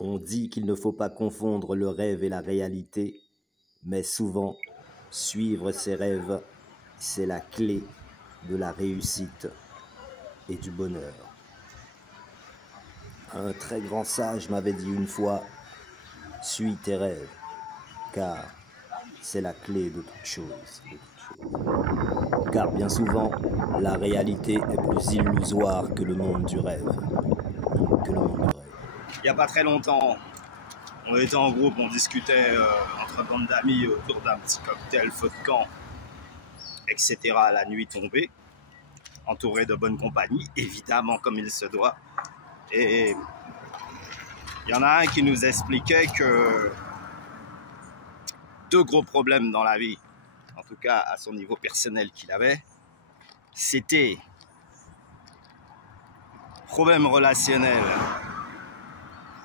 On dit qu'il ne faut pas confondre le rêve et la réalité, mais souvent, suivre ses rêves, c'est la clé de la réussite et du bonheur. Un très grand sage m'avait dit une fois, « Suis tes rêves, car c'est la clé de toute chose. Car bien souvent, la réalité est plus illusoire que le monde du rêve. Il n'y a pas très longtemps, on était en groupe, on discutait entre bande d'amis autour d'un petit cocktail, feu de camp, etc. La nuit tombée, entouré de bonne compagnie, évidemment comme il se doit. Et il y en a un qui nous expliquait que deux gros problèmes dans la vie, en tout cas à son niveau personnel qu'il avait, c'était problème relationnel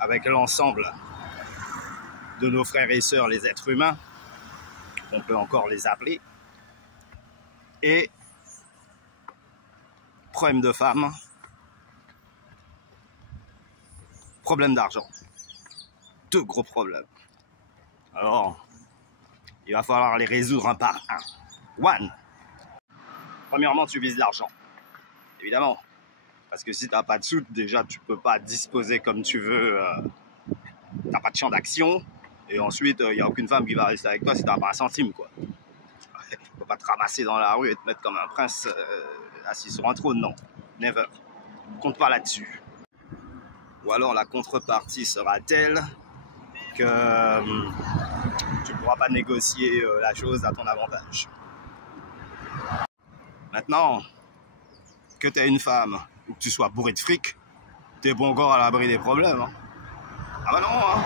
avec l'ensemble de nos frères et sœurs, les êtres humains, on peut encore les appeler, et problème de femme, problème d'argent. Deux gros problèmes. Alors, il va falloir les résoudre un par un. One. Premièrement, tu vises l'argent. Évidemment. Parce que si tu n'as pas de sous, déjà, tu ne peux pas disposer comme tu veux. Tu n'as pas de champ d'action. Et ensuite, il n'y a aucune femme qui va rester avec toi si tu n'as pas un centime, quoi. Tu ne peux pas te ramasser dans la rue et te mettre comme un prince assis sur un trône. Non. Never. Compte pas là-dessus. Ou alors, la contrepartie sera telle que tu ne pourras pas négocier la chose à ton avantage. Maintenant, que tu aies une femme ou que tu sois bourré de fric, tu es bon encore à l'abri des problèmes. Hein. Ah bah non, hein.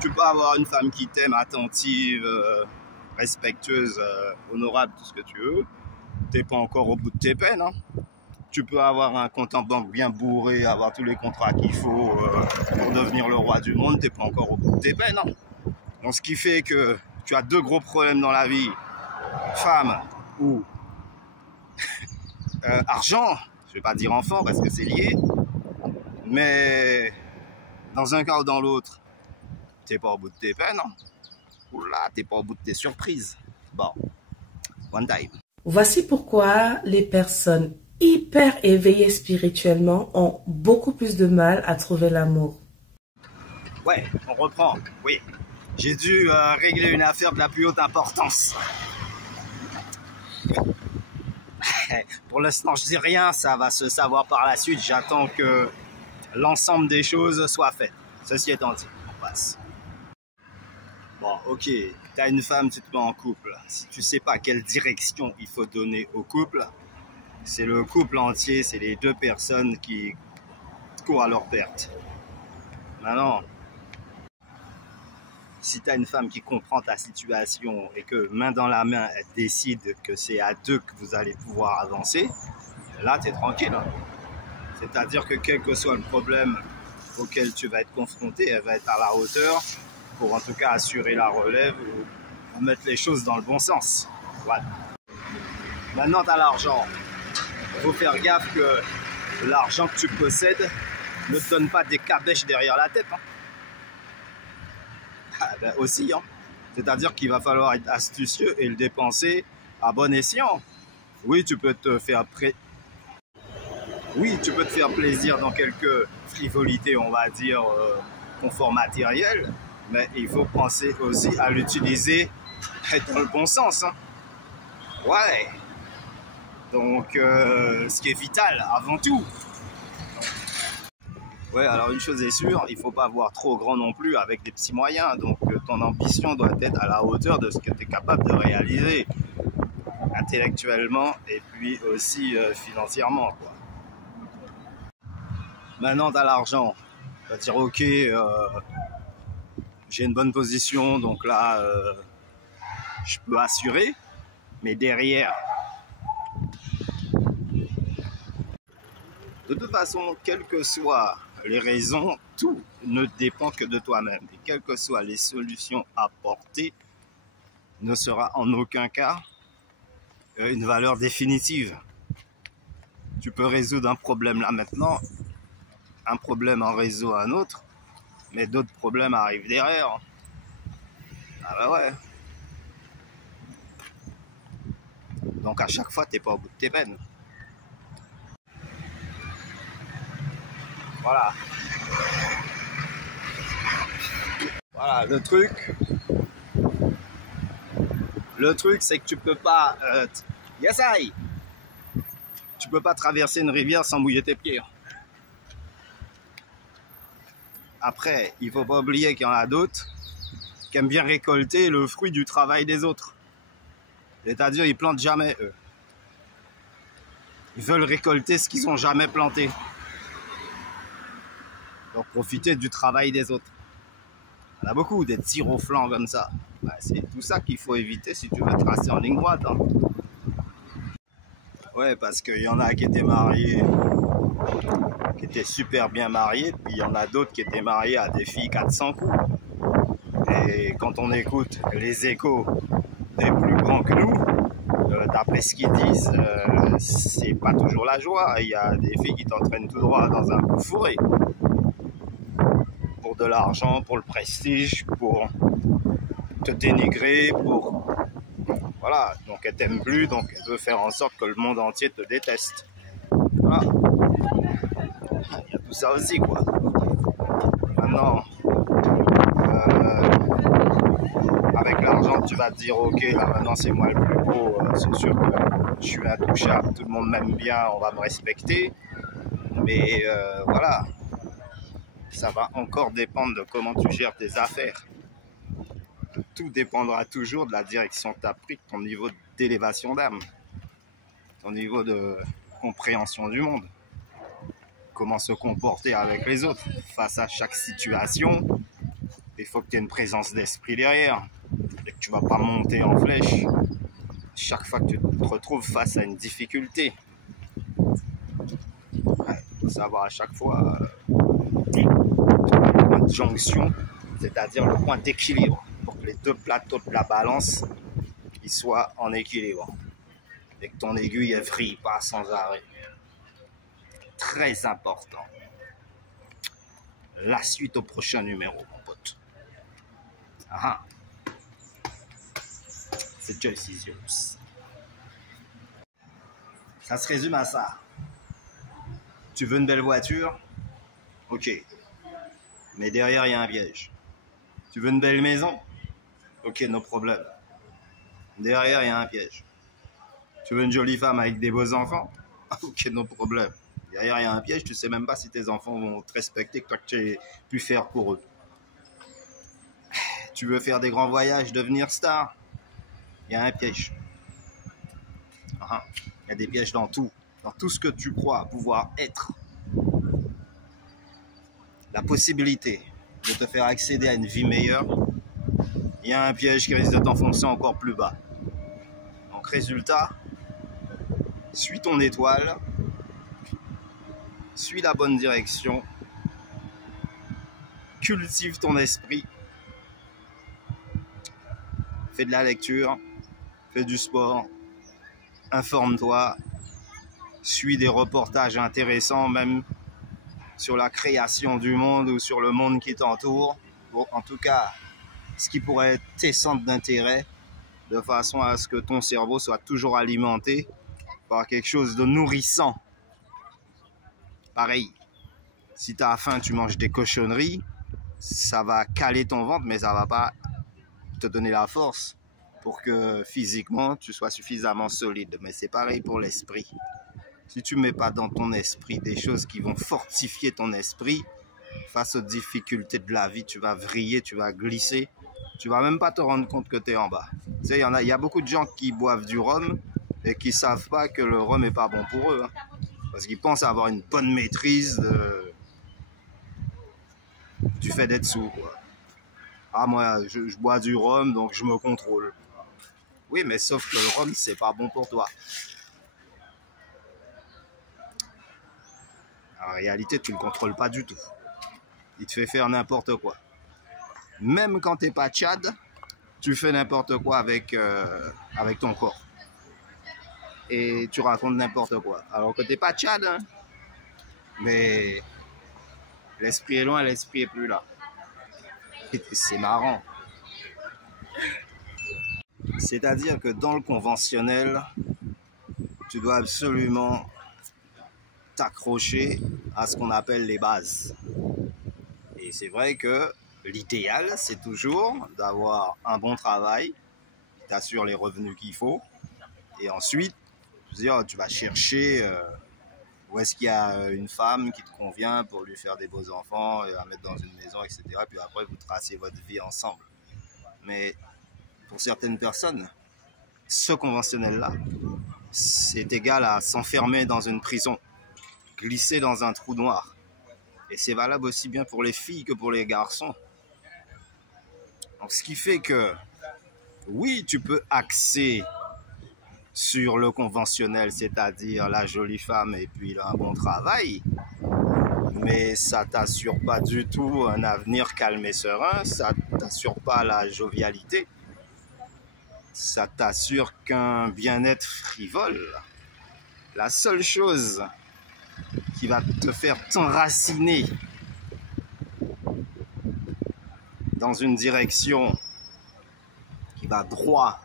Tu peux avoir une femme qui t'aime, attentive, respectueuse, honorable, tout ce que tu veux. Tu n'es pas encore au bout de tes peines. Hein. Tu peux avoir un compte en banque bien bourré, avoir tous les contrats qu'il faut pour devenir le roi du monde, tu n'es pas encore au bout de tes peines. Hein. Donc ce qui fait que tu as deux gros problèmes dans la vie, femme ou argent, je ne vais pas dire enfant parce que c'est lié, mais dans un cas ou dans l'autre, tu n'es pas au bout de tes peines. Hein. Oula, tu n'es pas au bout de tes surprises. Bon, one time. Voici pourquoi les personnes hyper éveillées spirituellement ont beaucoup plus de mal à trouver l'amour. Ouais, on reprend, oui. J'ai dû régler une affaire de la plus haute importance. Pour l'instant, je dis rien, ça va se savoir par la suite. J'attends que l'ensemble des choses soient faites. Ceci étant dit, on passe. Bon, ok, t'as une femme, tu te mets en couple. Si tu sais pas quelle direction il faut donner au couple, c'est le couple entier, c'est les deux personnes qui courent à leur perte. Maintenant, si tu as une femme qui comprend ta situation et que main dans la main, elle décide que c'est à deux que vous allez pouvoir avancer, là, tu es tranquille. Hein. C'est-à-dire que quel que soit le problème auquel tu vas être confronté, elle va être à la hauteur pour en tout cas assurer la relève ou mettre les choses dans le bon sens. Voilà. Maintenant, tu as l'argent. Il faut faire gaffe que l'argent que tu possèdes ne te donne pas des cabèches derrière la tête. Hein. Ah, ben aussi, hein. C'est-à-dire qu'il va falloir être astucieux et le dépenser à bon escient. Oui, tu peux te faire plaisir dans quelques frivolités, on va dire, confort matériel, mais il faut penser aussi à l'utiliser dans le bon sens. Hein. Ouais. Donc, ce qui est vital avant tout. Ouais, alors une chose est sûre, il ne faut pas voir trop grand non plus avec des petits moyens. Donc ton ambition doit être à la hauteur de ce que tu es capable de réaliser intellectuellement et puis aussi financièrement. Quoi. Maintenant, tu as l'argent. Tu vas te dire, ok, j'ai une bonne position, donc là, je peux assurer. Mais derrière, de toute façon, quelles que soient les raisons, tout ne dépend que de toi-même. Et quelles que soient les solutions apportées, ne sera en aucun cas une valeur définitive. Tu peux résoudre un problème là maintenant, un problème en réseau un autre, Mais d'autres problèmes arrivent derrière. Ah bah ouais. Donc à chaque fois, t'es pas au bout de tes peines. Voilà. Voilà, le truc, c'est que tu peux pas... yes, I. Tu peux pas traverser une rivière sans mouiller tes pieds. Après, il faut pas oublier qu'il y en a d'autres qui aiment bien récolter le fruit du travail des autres. C'est-à-dire, ils plantent jamais, eux. Ils veulent récolter ce qu'ils ont jamais planté. Donc, profiter du travail des autres. Il y en a beaucoup, des tirs au flanc comme ça. Bah, c'est tout ça qu'il faut éviter si tu veux tracer en ligne droite. Hein. Ouais, parce qu'il y en a qui étaient mariés, qui étaient super bien mariés, puis il y en a d'autres qui étaient mariés à des filles 400 coups. Et quand on écoute les échos des plus grands que nous, d'après ce qu'ils disent, c'est pas toujours la joie. Il y a des filles qui t'entraînent tout droit dans un coup fourré. Pour de l'argent, pour le prestige, pour te dénigrer, pour... Voilà, donc elle t'aime plus, donc elle veut faire en sorte que le monde entier te déteste. Voilà. Il y a tout ça aussi, quoi. Maintenant, avec l'argent, tu vas te dire, ok, là maintenant c'est moi le plus beau, c'est sûr que je suis intouchable, tout le monde m'aime bien, on va me respecter. Mais voilà, ça va encore dépendre de comment tu gères tes affaires. Tout dépendra toujours de la direction que tu as pris, de ton niveau d'élévation d'âme, ton niveau de compréhension du monde, comment se comporter avec les autres face à chaque situation. Il faut que tu aies une présence d'esprit derrière et que tu ne vas pas monter en flèche chaque fois que tu te retrouves face à une difficulté. Il faut savoir à chaque fois le point de jonction, c'est-à-dire le point d'équilibre, pour que les deux plateaux de la balance ils soient en équilibre et que ton aiguille elle vrille pas sans arrêt. Très important. La suite au prochain numéro, mon pote. Ah, c'est Just Is Yours. Ça se résume à ça. Tu veux une belle voiture? Ok. Mais derrière, il y a un piège. Tu veux une belle maison? Ok, no problème. Derrière, il y a un piège. Tu veux une jolie femme avec des beaux enfants? Ok, no problème. Derrière, il y a un piège. Tu sais même pas si tes enfants vont te respecter que toi que tu as pu faire pour eux. Tu veux faire des grands voyages, devenir star? Il y a un piège. Il y a des pièges dans tout ce que tu crois pouvoir être. La possibilité de te faire accéder à une vie meilleure, il y a un piège qui risque de t'enfoncer encore plus bas. Donc résultat, suis ton étoile, suis la bonne direction, cultive ton esprit, fais de la lecture, fais du sport, informe-toi, suis des reportages intéressants même sur la création du monde ou sur le monde qui t'entoure. Bon, en tout cas, ce qui pourrait être tes centres d'intérêt, de façon à ce que ton cerveau soit toujours alimenté par quelque chose de nourrissant. Pareil, si tu as faim, tu manges des cochonneries, ça va caler ton ventre, mais ça va pas te donner la force pour que physiquement, tu sois suffisamment solide. Mais c'est pareil pour l'esprit. Si tu ne mets pas dans ton esprit des choses qui vont fortifier ton esprit, face aux difficultés de la vie, tu vas vriller, tu vas glisser. Tu vas même pas te rendre compte que tu es en bas. Tu sais, il y a beaucoup de gens qui boivent du rhum et qui savent pas que le rhum est pas bon pour eux. Hein, parce qu'ils pensent avoir une bonne maîtrise du fait d'être sous. Quoi. Ah, moi, je bois du rhum, donc je me contrôle. Oui, mais sauf que le rhum, c'est pas bon pour toi. En réalité, tu ne le contrôles pas du tout. Il te fait faire n'importe quoi. Même quand tu n'es pas Tchad, tu fais n'importe quoi avec ton corps. Et tu racontes n'importe quoi. Alors que tu n'es pas Tchad, hein, mais l'esprit est loin, l'esprit est plus là. C'est marrant. C'est-à-dire que dans le conventionnel, tu dois absolument t'accrocher à ce qu'on appelle les bases. Et c'est vrai que l'idéal, c'est toujours d'avoir un bon travail qui t'assure les revenus qu'il faut. Et ensuite, tu vas chercher où est-ce qu'il y a une femme qui te convient pour lui faire des beaux enfants et la mettre dans une maison, etc. Puis après, vous tracez votre vie ensemble. Mais pour certaines personnes, ce conventionnel-là, c'est égal à s'enfermer dans une prison, glisser dans un trou noir. Et c'est valable aussi bien pour les filles que pour les garçons. Donc, ce qui fait que, oui, tu peux axer sur le conventionnel, c'est-à-dire la jolie femme et puis un bon travail, mais ça t'assure pas du tout un avenir calme et serein, ça t'assure pas la jovialité, ça t'assure qu'un bien-être frivole. La seule chose qui va te faire t'enraciner dans une direction qui va droit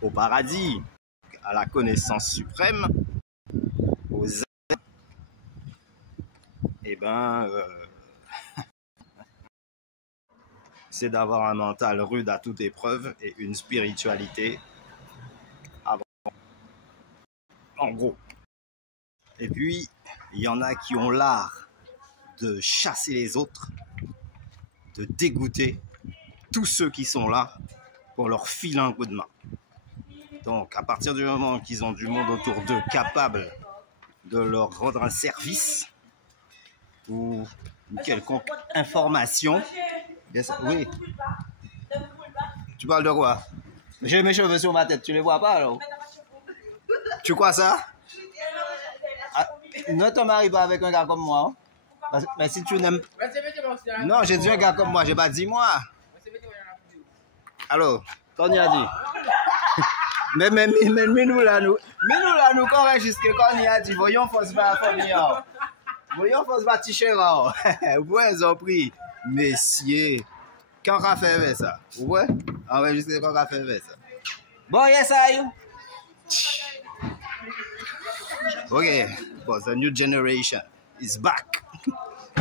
au paradis, à la connaissance suprême, aux âmes, eh ben, c'est d'avoir un mental rude à toute épreuve et une spiritualité avant. En gros. Et puis, il y en a qui ont l'art de chasser les autres, de dégoûter tous ceux qui sont là pour leur filer un coup de main. Donc, à partir du moment qu'ils ont du monde autour d'eux capable de leur rendre un service ou une quelconque information, oui. Tu parles de quoi? J'ai mes cheveux sur ma tête, tu les vois pas alors? Tu crois ça? Ah, ne te marie pas avec un gars comme moi. Hein? Mais si tu n'aimes... Non, j'ai dit un gars comme moi, j'ai pas dit moi. Alors, qu'on y a dit? Mais nous là, nous qu'on enregistre qu'on y a dit, voyons, faut se battre la famille. Voyons, faut se battre Tichera. Ouais, ils ont pris. Messieurs, quand on a fait ça? Ouais, enregistré quand on a fait ça. Bon, yes, I you. Ok, bon, the new generation is back.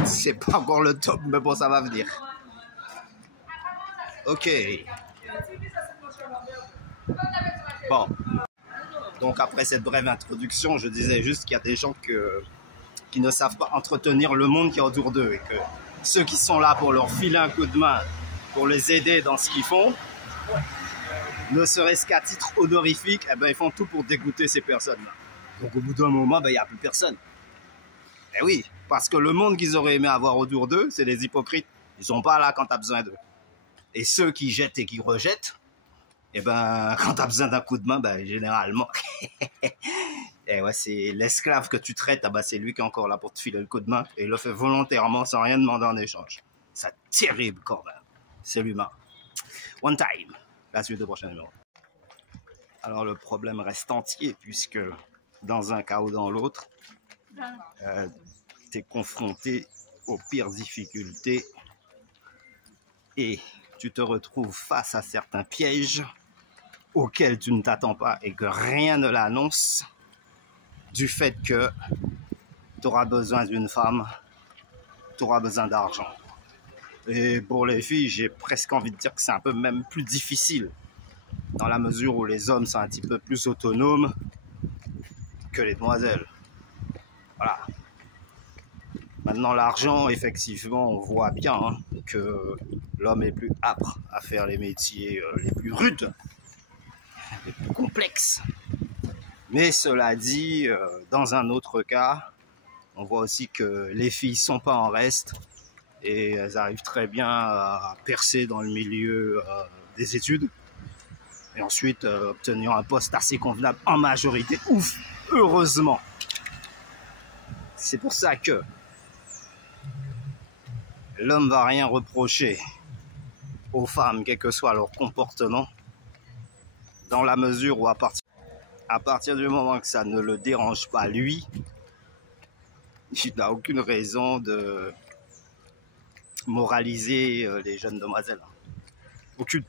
C'est pas encore le top, mais bon, ça va venir. Ok. Bon. Donc, après cette brève introduction, je disais juste qu'il y a des gens qui ne savent pas entretenir le monde qui est autour d'eux et que ceux qui sont là pour leur filer un coup de main, pour les aider dans ce qu'ils font, ne serait-ce qu'à titre honorifique, eh ben, ils font tout pour dégoûter ces personnes-là. Donc, au bout d'un moment, ben, il n'y a plus personne. Eh oui, parce que le monde qu'ils auraient aimé avoir autour d'eux, c'est des hypocrites. Ils sont pas là quand tu as besoin d'eux. Et ceux qui jettent et qui rejettent, eh ben, quand tu as besoin d'un coup de main, ben, généralement, et ouais, c'est l'esclave que tu traites, ah ben, c'est lui qui est encore là pour te filer le coup de main. Et il le fait volontairement sans rien demander en échange. C'est terrible quand même. C'est l'humain. One time. La suite du prochain numéro. Alors le problème reste entier puisque dans un cas ou dans l'autre, tu es confronté aux pires difficultés et tu te retrouves face à certains pièges auxquels tu ne t'attends pas et que rien ne l'annonce, du fait que tu auras besoin d'une femme, tu auras besoin d'argent. Et pour les filles, j'ai presque envie de dire que c'est un peu même plus difficile, dans la mesure où les hommes sont un petit peu plus autonomes que les demoiselles. Voilà. Maintenant, l'argent, effectivement, on voit bien hein, que l'homme est plus âpre à faire les métiers les plus rudes, les plus complexes. Mais cela dit, dans un autre cas, on voit aussi que les filles sont pas en reste et elles arrivent très bien à percer dans le milieu des études et ensuite obtenir un poste assez convenable en majorité. Ouf, heureusement. C'est pour ça que l'homme va rien reprocher aux femmes, quel que soit leur comportement, dans la mesure où à partir du moment que ça ne le dérange pas lui, il n'a aucune raison de moraliser les jeunes demoiselles. Aucune.